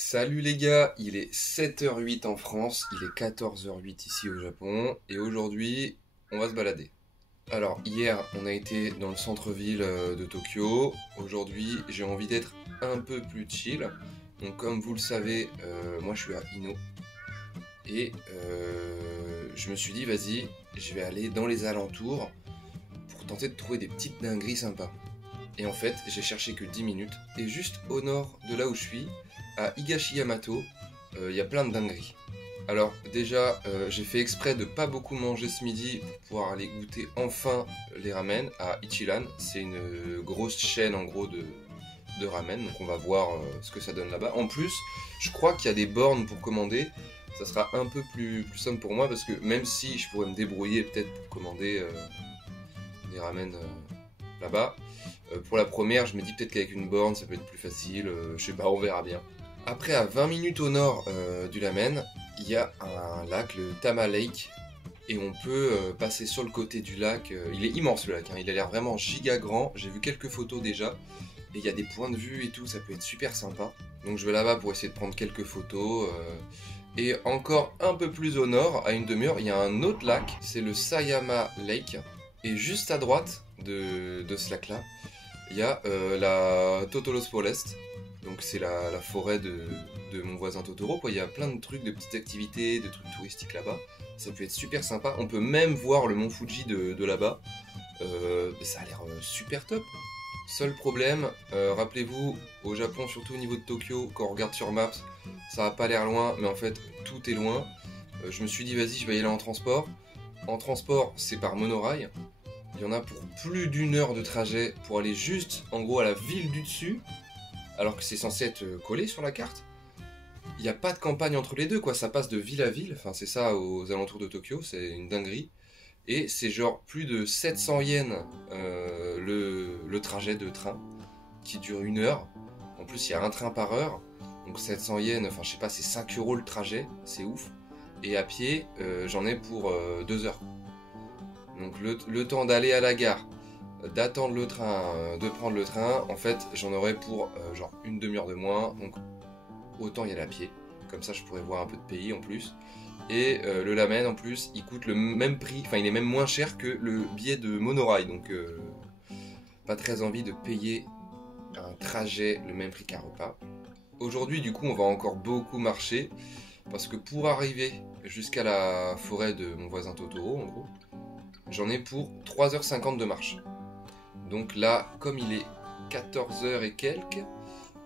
Salut les gars, il est 7h08 en France, il est 14h08 ici au Japon, et aujourd'hui, on va se balader. Alors, hier, on a été dans le centre-ville de Tokyo. Aujourd'hui, j'ai envie d'être un peu plus chill. Donc, comme vous le savez, moi je suis à Ino. Et je me suis dit, vas-y, je vais aller dans les alentours pour tenter de trouver des petites dingueries sympas. Et en fait, j'ai cherché que 10 minutes. Et juste au nord de là où je suis, à Higashiyamato, il y a plein de dingueries. Alors déjà, j'ai fait exprès de pas beaucoup manger ce midi pour pouvoir aller goûter enfin les ramen à Ichiran. C'est une grosse chaîne en gros de ramen, donc on va voir ce que ça donne là-bas. En plus, je crois qu'il y a des bornes pour commander. Ça sera un peu plus simple pour moi parce que même si je pourrais me débrouiller peut-être pour commander des ramen là-bas, pour la première, je me dis peut-être qu'avec une borne ça peut être plus facile, je sais pas, on verra bien. Après, à 20 minutes au nord du Lamen, il y a un lac, le Tama Lake, et on peut passer sur le côté du lac. Il est immense le lac, hein, il a l'air vraiment giga grand, j'ai vu quelques photos déjà, et il y a des points de vue et tout, ça peut être super sympa. Donc je vais là-bas pour essayer de prendre quelques photos. Et encore un peu plus au nord, à une demi-heure, il y a un autre lac, c'est le Sayama Lake, et juste à droite de ce lac-là, il y a la Totoros Forest. Donc c'est la forêt de mon voisin Totoro, quoi. Il y a plein de trucs, de petites activités, de trucs touristiques là-bas. Ça peut être super sympa. On peut même voir le mont Fuji de là-bas. Ça a l'air super top. Seul problème, rappelez-vous, au Japon, surtout au niveau de Tokyo, quand on regarde sur Maps, ça n'a pas l'air loin, mais en fait, tout est loin. Je me suis dit, vas-y, je vais y aller en transport. En transport, c'est par monorail. Il y en a pour plus d'une heure de trajet pour aller juste, en gros, à la ville du dessus. Alors que c'est censé être collé sur la carte. Il n'y a pas de campagne entre les deux, quoi. Ça passe de ville à ville. Enfin, c'est ça aux alentours de Tokyo. C'est une dinguerie. Et c'est genre plus de 700 yens le trajet de train qui dure une heure. En plus, il y a un train par heure. Donc 700 yens, enfin, je sais pas, c'est 5 € le trajet. C'est ouf. Et à pied, j'en ai pour 2 heures. Donc le temps d'aller à la gare, d'attendre le train, de prendre le train, en fait j'en aurais pour genre une demi-heure de moins, donc autant y aller à pied, comme ça je pourrais voir un peu de pays en plus. Et le Lamen en plus il coûte le même prix, enfin il est même moins cher que le billet de monorail, donc pas très envie de payer un trajet le même prix qu'un repas. Aujourd'hui du coup on va encore beaucoup marcher, parce que pour arriver jusqu'à la forêt de mon voisin Totoro en gros, j'en ai pour 3h50 de marche. Donc là, comme il est 14h et quelques,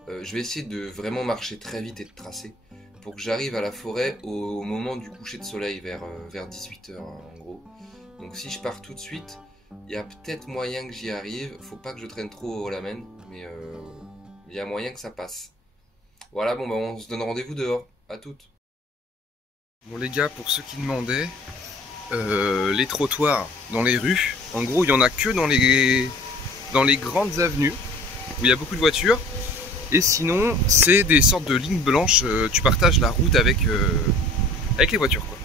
je vais essayer de vraiment marcher très vite et de tracer pour que j'arrive à la forêt au moment du coucher de soleil, vers 18h en gros. Donc si je pars tout de suite, il y a peut-être moyen que j'y arrive. Faut pas que je traîne trop au Lamen, mais il y a moyen que ça passe. Voilà, bon bah on se donne rendez-vous dehors. À toutes. Bon les gars, pour ceux qui demandaient, les trottoirs dans les rues, en gros il y en a que dans les grandes avenues où il y a beaucoup de voitures, et sinon c'est des sortes de lignes blanches, tu partages la route avec les voitures quoi.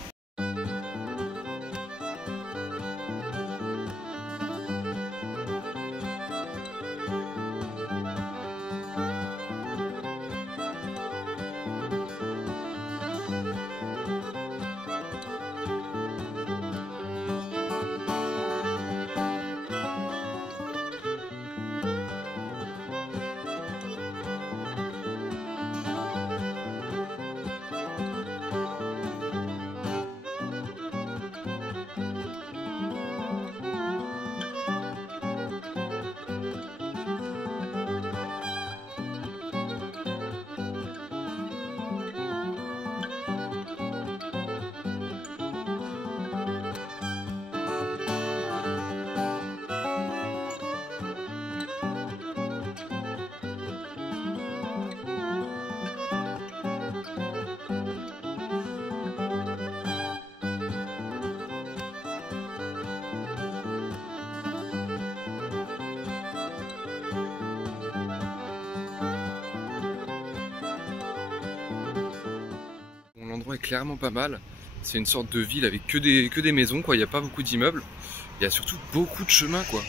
L'endroit est clairement pas mal. C'est une sorte de ville avec que des maisons, quoi. Il n'y a pas beaucoup d'immeubles. Il y a surtout beaucoup de chemins, quoi.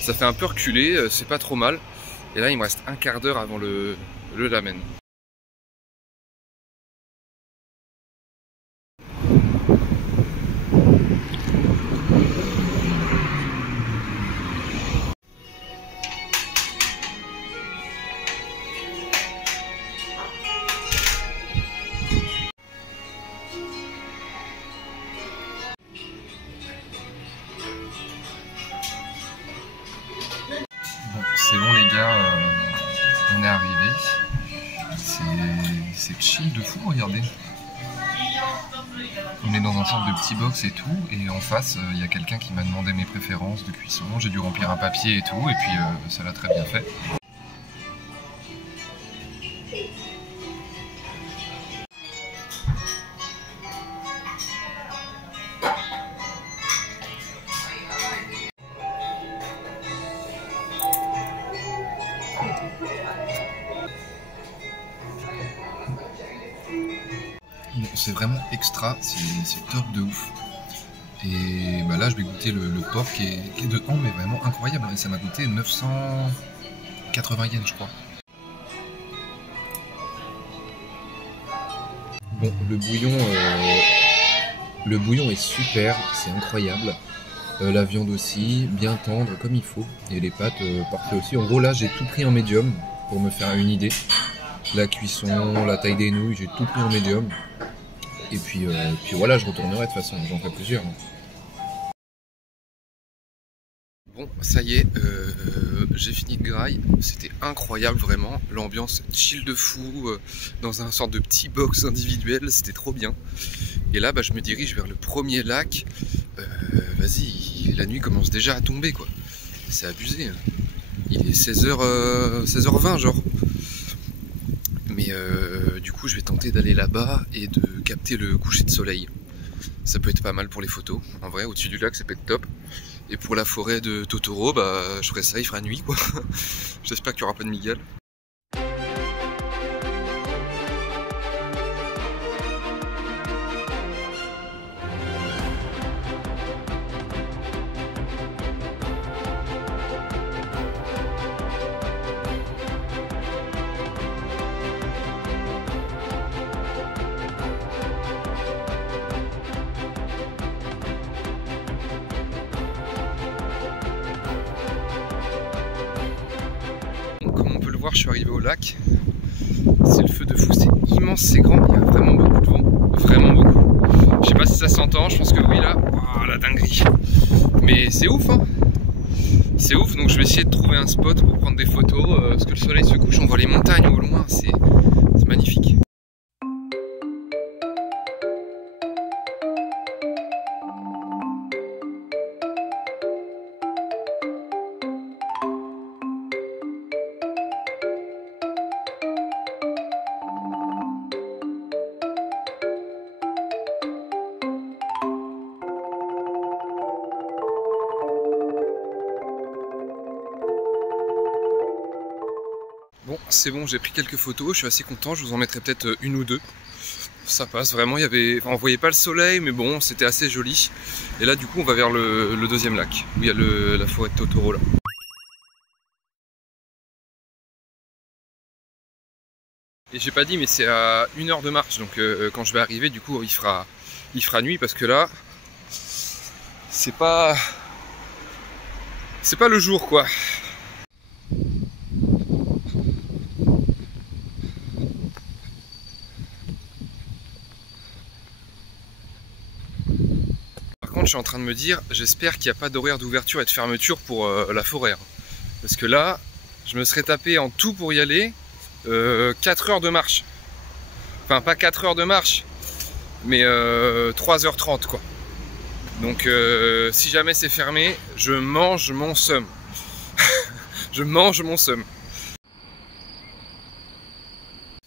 Ça fait un peu reculer, c'est pas trop mal. Et là, il me reste un quart d'heure avant le Lamen. c'est chill de fou, regardez. On est dans un centre de petits box et tout, et en face, il y a quelqu'un qui m'a demandé mes préférences de cuisson. J'ai dû remplir un papier et tout, et puis ça l'a très bien fait. C'est vraiment extra, c'est top de ouf. Et bah là je vais goûter le porc qui est dedans, mais vraiment incroyable. Et ça m'a coûté 980 yens je crois. Bon, le bouillon est super, c'est incroyable. La viande aussi, bien tendre comme il faut. Et les pâtes, parfait aussi. En gros là j'ai tout pris en médium pour me faire une idée. La cuisson, la taille des nouilles, j'ai tout pris en médium. Et puis voilà, je retournerai de toute façon, j'en fais plusieurs. Bon, ça y est, j'ai fini de graille. C'était incroyable vraiment, l'ambiance chill de fou, dans un sorte de petit box individuel, c'était trop bien. Et là, bah, je me dirige vers le premier lac. Vas-y, la nuit commence déjà à tomber quoi. C'est abusé. Hein. Il est 16h20 genre. Mais du coup je vais tenter d'aller là-bas et de capter le coucher de soleil. Ça peut être pas mal pour les photos. En vrai, au-dessus du lac ça peut être top. Et pour la forêt de Totoro, bah je ferai ça, il fera nuit quoi. J'espère qu'il n'y aura pas de migale. Je suis arrivé au lac, c'est le feu de fou, c'est immense, c'est grand, il y a vraiment beaucoup de vent, vraiment beaucoup. Je sais pas si ça s'entend, je pense que oui là, oh, la dinguerie. Mais c'est ouf hein, c'est ouf, donc je vais essayer de trouver un spot pour prendre des photos, parce que le soleil se couche, on voit les montagnes au loin, c'est magnifique. Bon, c'est bon, j'ai pris quelques photos, je suis assez content, je vous en mettrai peut-être une ou deux. Ça passe, vraiment, il y avait... Enfin, on voyait pas le soleil, mais bon, c'était assez joli. Et là, du coup, on va vers le deuxième lac, où il y a la forêt de Totoro, là. Et j'ai pas dit, mais c'est à 1 heure de marche, donc quand je vais arriver, du coup, il fera nuit, parce que là, c'est pas le jour, quoi. Je suis en train de me dire, j'espère qu'il n'y a pas d'horaire d'ouverture et de fermeture pour la forêt. Hein. Parce que là, je me serais tapé en tout pour y aller 4 heures de marche. Enfin, pas 4 heures de marche, mais 3h30 quoi. Donc si jamais c'est fermé, je mange mon seum. Je mange mon seum.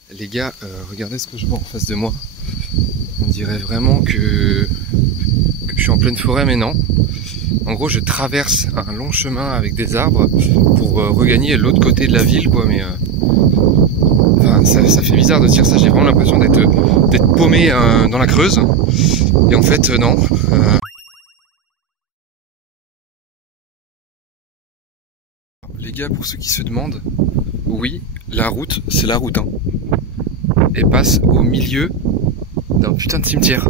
Les gars, regardez ce que je vois en face de moi. On dirait vraiment que je suis en pleine forêt, mais non. En gros, je traverse un long chemin avec des arbres pour regagner l'autre côté de la ville, quoi. Mais enfin, ça fait bizarre de dire ça. J'ai vraiment l'impression d'être paumé dans la Creuse. Et en fait, non. Les gars, pour ceux qui se demandent, oui, la route, c'est la route. Hein. Elle passe au milieu d'un putain de cimetière.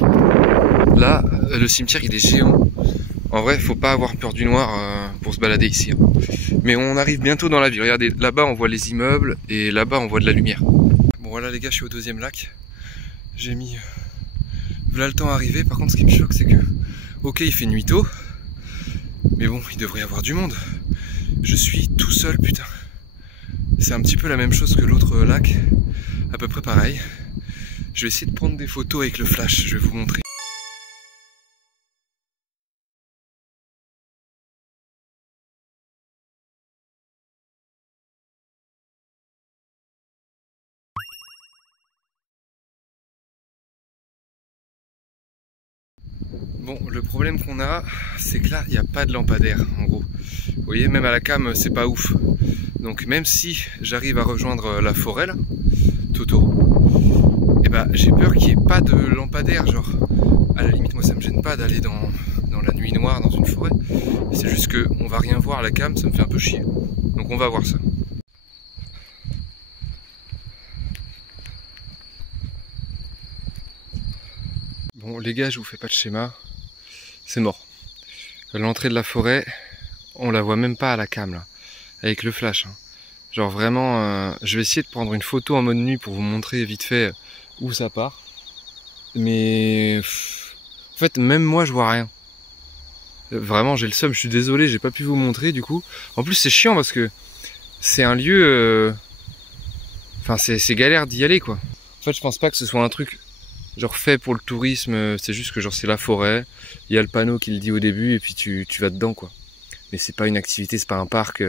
Là, le cimetière, il est géant. En vrai, faut pas avoir peur du noir pour se balader ici. Hein. Mais on arrive bientôt dans la ville. Regardez, là-bas, on voit les immeubles et là-bas, on voit de la lumière. Bon, voilà les gars, je suis au deuxième lac. J'ai mis... Voilà le temps à arriver. Par contre, ce qui me choque, c'est que... Ok, il fait nuit tôt. Mais bon, il devrait y avoir du monde. Je suis tout seul, putain. C'est un petit peu la même chose que l'autre lac. à peu près pareil. Je vais essayer de prendre des photos avec le flash, je vais vous montrer. Bon, le problème qu'on a, c'est que là, il n'y a pas de lampadaire, en gros. Vous voyez, même à la cam, c'est pas ouf. Donc même si j'arrive à rejoindre la forêt, là, Totoro, et bah, j'ai peur qu'il n'y ait pas de lampadaire, genre. À la limite, moi, ça me gêne pas d'aller dans la nuit noire, dans une forêt. C'est juste que on va rien voir à la cam, ça me fait un peu chier. Donc on va voir ça. Bon, les gars, je vous fais pas de schéma. C'est mort. L'entrée de la forêt, on la voit même pas à la cam là, avec le flash. Hein. Genre vraiment, je vais essayer de prendre une photo en mode nuit pour vous montrer vite fait où ça part. Mais en fait, même moi, je vois rien. Vraiment, j'ai le seum. Je suis désolé, j'ai pas pu vous montrer du coup. En plus, c'est chiant parce que c'est un lieu. Enfin, c'est galère d'y aller quoi. En fait, je pense pas que ce soit un truc genre fait pour le tourisme. C'est juste que genre c'est la forêt. Il y a le panneau qui le dit au début et puis tu vas dedans quoi. Mais c'est pas une activité, c'est pas un parc.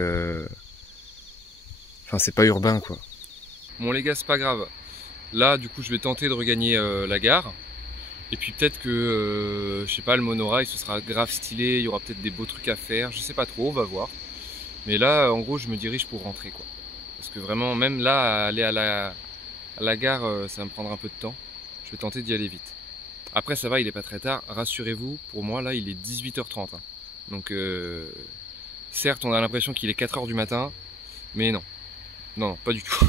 Enfin, c'est pas urbain quoi. Bon les gars, c'est pas grave. Là, du coup, je vais tenter de regagner la gare. Et puis peut-être que, je sais pas, le monorail, ce sera grave stylé. Il y aura peut-être des beaux trucs à faire. Je sais pas trop, on va voir. Mais là, en gros, je me dirige pour rentrer quoi. Parce que vraiment, même là, aller à la gare, ça va me prendre un peu de temps. Je vais tenter d'y aller vite. Après, ça va, il est pas très tard. Rassurez-vous, pour moi, là, il est 18h30. Hein. Donc, certes, on a l'impression qu'il est 4h du matin. Mais non. Non, pas du tout.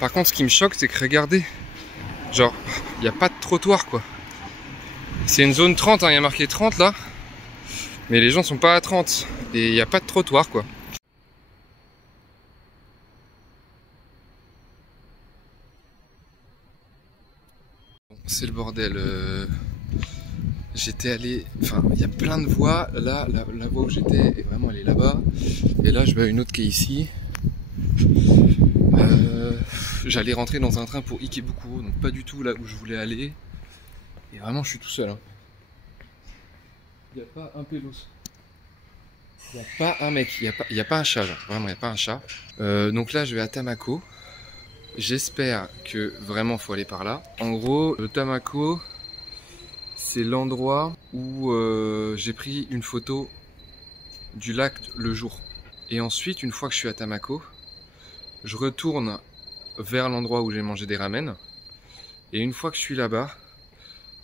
Par contre, ce qui me choque, c'est que regardez, genre, il n'y a pas de trottoir quoi. C'est une zone 30, hein, il y a marqué 30 là, mais les gens sont pas à 30 et il n'y a pas de trottoir quoi. C'est le bordel. J'étais allé, enfin, il y a plein de voies. Là, la voie où j'étais, est vraiment, elle est là-bas. Et là, je vais à une autre qui est ici. J'allais rentrer dans un train pour Ikebukuro, donc pas du tout là où je voulais aller. Et vraiment, je suis tout seul. Hein. Il n'y a pas un pélos. Il n'y a pas un mec. Il y a pas un chat. Genre. Vraiment, il n'y a pas un chat. Donc là, je vais à Tamako. J'espère que vraiment, faut aller par là. En gros, le Tamako, c'est l'endroit où j'ai pris une photo du lac le jour. Et ensuite, une fois que je suis à Tamako, je retourne vers l'endroit où j'ai mangé des ramen. Et une fois que je suis là-bas,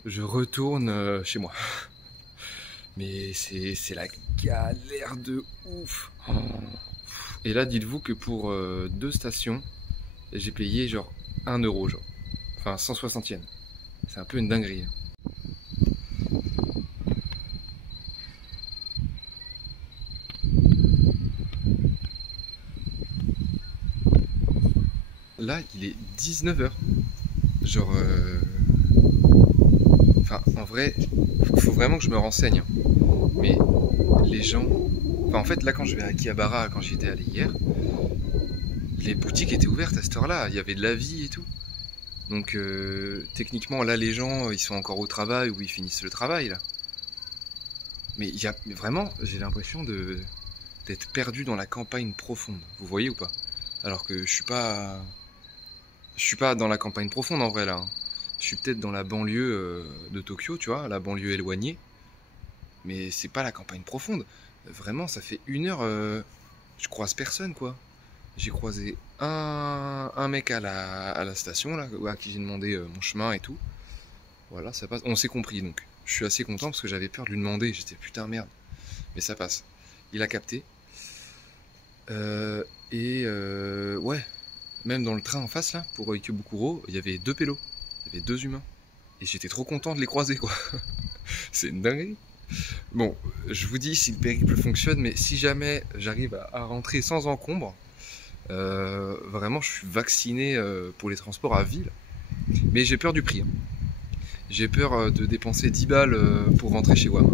je retourne chez moi. Mais c'est la galère de ouf. Et là, dites-vous que pour 2 stations, j'ai payé genre 1 euro, genre. Enfin, 160 yens. C'est un peu une dinguerie. Là, il est 19h. Genre... Enfin, en vrai, faut vraiment que je me renseigne. Mais les gens... Enfin, en fait, là, quand je vais à Akihabara, quand j'y étais allé hier, les boutiques étaient ouvertes à cette heure-là. Il y avait de la vie et tout. Donc, techniquement, là, les gens, ils sont encore au travail ou ils finissent le travail, là. Mais vraiment, j'ai l'impression d'être perdu dans la campagne profonde. Vous voyez ou pas? Alors que je suis pas dans la campagne profonde en vrai là. Hein. Je suis peut-être dans la banlieue de Tokyo, tu vois, la banlieue éloignée. Mais c'est pas la campagne profonde. Vraiment, ça fait 1 heure, je croise personne quoi. J'ai croisé un mec à la station là, à qui j'ai demandé mon chemin et tout. Voilà, ça passe. On s'est compris donc. Je suis assez content parce que j'avais peur de lui demander. J'étais putain merde. Mais ça passe. Il a capté. Ouais. Même dans le train en face là, pour Ikebukuro, il y avait 2 pélos. Il y avait 2 humains. Et j'étais trop content de les croiser quoi. C'est une dinguerie. Bon, je vous dis si le périple fonctionne, mais si jamais j'arrive à rentrer sans encombre, vraiment je suis vacciné pour les transports à ville. Mais j'ai peur du prix. Hein. J'ai peur de dépenser 10 balles pour rentrer chez WAM.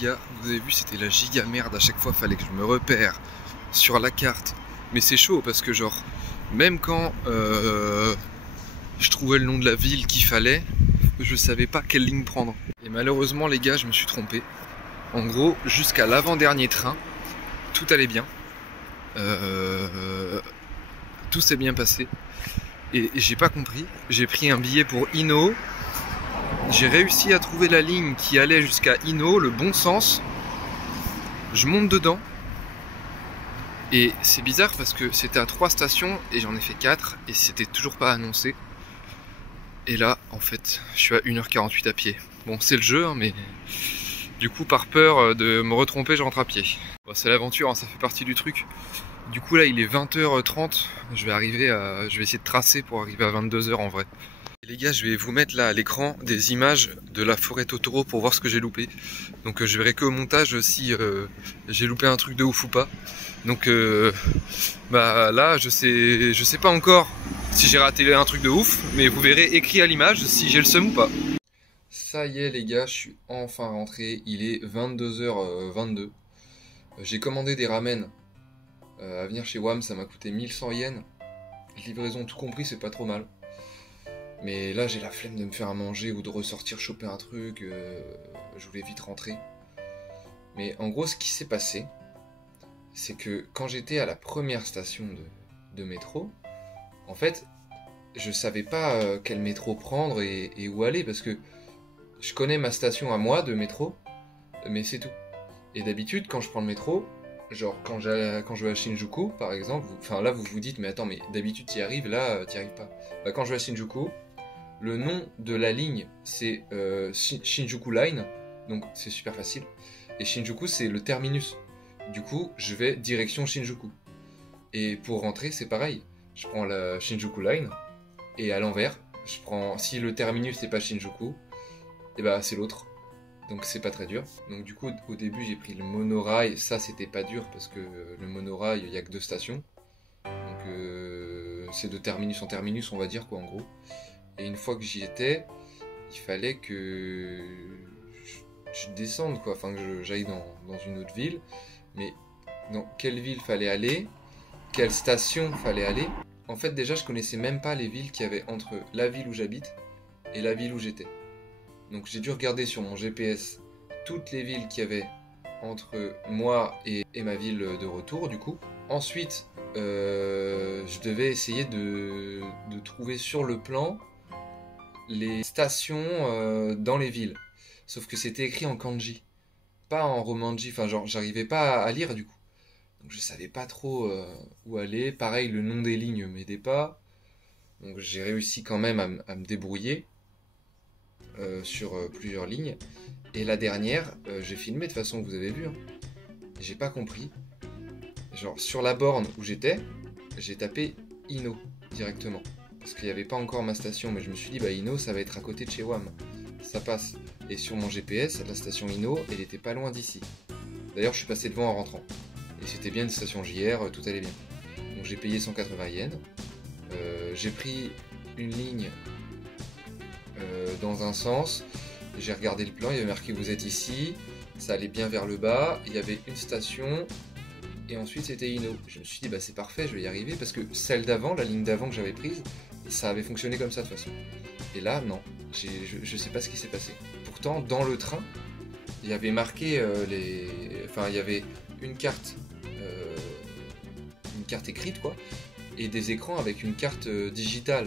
gars, vous avez vu, c'était la giga merde. À chaque fois, fallait que je me repère sur la carte. Mais c'est chaud parce que genre, même quand je trouvais le nom de la ville qu'il fallait, je savais pas quelle ligne prendre. Et malheureusement les gars, je me suis trompé. En gros, jusqu'à l'avant-dernier train, tout allait bien. Tout s'est bien passé. Et j'ai pas compris. J'ai pris un billet pour Ino. J'ai réussi à trouver la ligne qui allait jusqu'à Ino, le bon sens. Je monte dedans. Et c'est bizarre parce que c'était à 3 stations et j'en ai fait 4 et c'était toujours pas annoncé. Et là, en fait, je suis à 1h48 à pied. Bon, c'est le jeu, hein, mais du coup, par peur de me retromper, je rentre à pied. Bon, c'est l'aventure, hein, ça fait partie du truc. Du coup, là, il est 20h30. Je vais essayer de tracer pour arriver à 22h en vrai. Et les gars, je vais vous mettre là à l'écran des images de la forêt Totoro pour voir ce que j'ai loupé. Donc, je verrai que au montage si j'ai loupé un truc de ouf ou pas. Donc bah là je sais pas encore si j'ai raté un truc de ouf, mais vous verrez écrit à l'image si j'ai le seum ou pas. Ça y est les gars, je suis enfin rentré, il est 22h22. J'ai commandé des ramen à venir chez WAM, ça m'a coûté 1100 yens. Livraison tout compris, c'est pas trop mal. Mais là j'ai la flemme de me faire à manger ou de ressortir choper un truc, je voulais vite rentrer. Mais en gros ce qui s'est passé, c'est que quand j'étais à la première station de métro, en fait, je savais pas quel métro prendre et où aller, parce que je connais ma station à moi de métro, mais c'est tout. Et d'habitude, quand je prends le métro, genre quand je vais à Shinjuku, par exemple, enfin là vous vous dites, mais attends, mais d'habitude t'y arrives, là t'y arrives pas. Bah, quand je vais à Shinjuku, le nom de la ligne c'est Shinjuku Line, donc c'est super facile. Et Shinjuku c'est le terminus. Du coup, je vais direction Shinjuku. Et pour rentrer, c'est pareil. Je prends la Shinjuku Line, et à l'envers, si le terminus n'est pas Shinjuku, et bah c'est l'autre. Donc c'est pas très dur. Donc du coup, au début, j'ai pris le monorail. Ça, c'était pas dur parce que le monorail, il y a que 2 stations. Donc c'est de terminus en terminus, on va dire quoi, en gros. Et une fois que j'y étais, il fallait que je descende, quoi. Enfin, que j'aille dans une autre ville. Mais dans quelle ville fallait aller, quelle station fallait aller. En fait, déjà, je connaissais même pas les villes qu'il y avait entre la ville où j'habite et la ville où j'étais. Donc j'ai dû regarder sur mon GPS toutes les villes qu'il y avait entre moi et ma ville de retour, du coup. Ensuite, je devais essayer de trouver sur le plan les stations dans les villes. Sauf que c'était écrit en kanji, pas en romanji. Enfin, genre, j'arrivais pas à lire, du coup. Donc je savais pas trop où aller. Pareil, le nom des lignes m'aidait pas. Donc j'ai réussi quand même à me débrouiller sur plusieurs lignes. Et la dernière, j'ai filmé de toute façon, vous avez vu. Hein. J'ai pas compris. Genre sur la borne où j'étais, j'ai tapé Ino directement. Parce qu'il n'y avait pas encore ma station, mais je me suis dit, bah Ino, ça va être à côté de chez WAM. Ça passe. Et sur mon GPS, la station Ino, elle était pas loin d'ici. D'ailleurs, je suis passé devant en rentrant. Et c'était bien une station JR, tout allait bien. Donc j'ai payé 180 yens. J'ai pris une ligne dans un sens. J'ai regardé le plan, il y avait marqué vous êtes ici. Ça allait bien vers le bas. Il y avait une station. Et ensuite c'était Ino. Je me suis dit bah c'est parfait, je vais y arriver. Parce que celle d'avant, la ligne d'avant que j'avais prise, ça avait fonctionné comme ça de toute façon. Et là non, je sais pas ce qui s'est passé. Pourtant dans le train, il y avait marqué Enfin il y avait une carte écrite quoi, et des écrans avec une carte digitale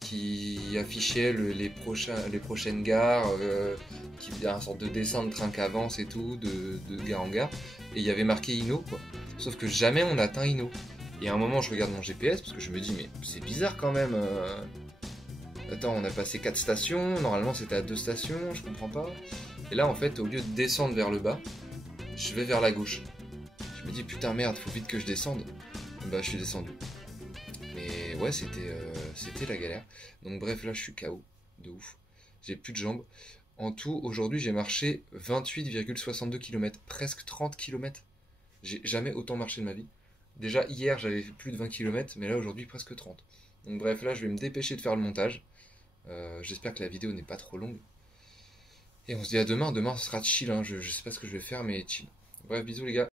qui affichait les prochaines gares, qui faisait un sorte de dessin de train qui avance et tout, de gare en gare, et il y avait marqué Ino quoi. Sauf que jamais on atteint Ino. Et à un moment je regarde mon GPS parce que je me dis mais c'est bizarre quand même. Attends, on a passé 4 stations, normalement c'était à 2 stations, je comprends pas. Et là en fait au lieu de descendre vers le bas, je vais vers la gauche. Je me dis putain merde, faut vite que je descende. Bah je suis descendu. Mais ouais c'était la galère. Donc bref là je suis KO de ouf. J'ai plus de jambes. En tout aujourd'hui j'ai marché 28,62 km, presque 30 km. J'ai jamais autant marché de ma vie. Déjà hier j'avais fait plus de 20 km, mais là aujourd'hui presque 30. Donc bref là je vais me dépêcher de faire le montage. J'espère que la vidéo n'est pas trop longue. Et on se dit à demain. Demain, ce sera chill, hein. Je sais pas ce que je vais faire, mais chill. Bref, bisous les gars.